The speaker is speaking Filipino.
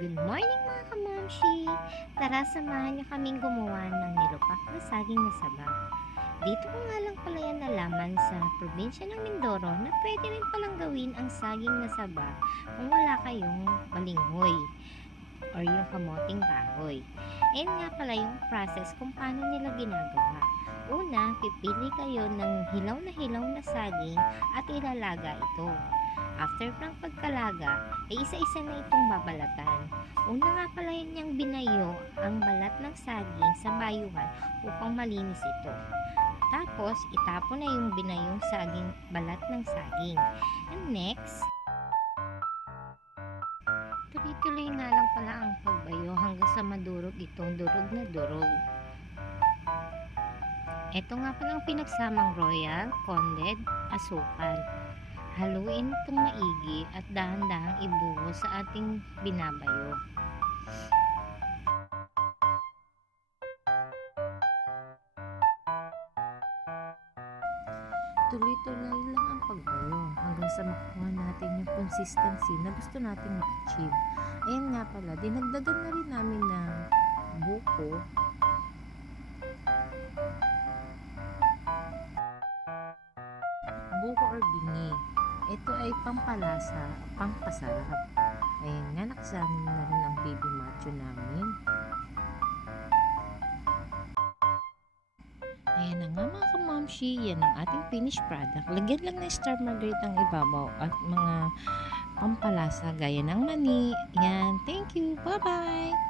Good morning mga kamamshi! Tara, samahan niyo kaming gumawa ng nilupak na saging na saba. Dito ko nga lang pala yan nalaman sa probinsya ng Mindoro na pwede rin palang gawin ang saging na saba kung wala kayong balinghoy or yung kamoting kahoy. Ayan nga pala yung process kung paano nila ginagawa. Una, pipili kayo ng hilaw na saging at ilalaga ito. After ng pagkalaga, ay isa-isa na itong babalatan. Una nga pala niyang binayo ang balat ng saging sa bayuhan upang malinis ito. Tapos, itapon na yung binayong saging balat ng saging. And next, tuloy-tuloy nga lang pala ang pagbayo hanggang sa madurog itong durog na durog. Ito nga palang pinagsamang royal, condensed, asukal. Haluin itong maigi at dahan-dahang ibuhos sa ating binabayo. Tuloy-tuloy lang ang pagbayo hanggang sa makuha natin yung consistency na gusto nating ma-achieve. Ayan nga pala, dinagdagan na rin namin ng buko or bingi. Ito ay pampalasa, pampasarap. Ayan nga, nakasanin na rin ang baby macho namin. Ayan na nga mga kamamshi, yan ang ating finished product. Lagyan lang ng star margarita ang ibabaw at mga pampalasa gaya ng mani. Yan, thank you, bye bye!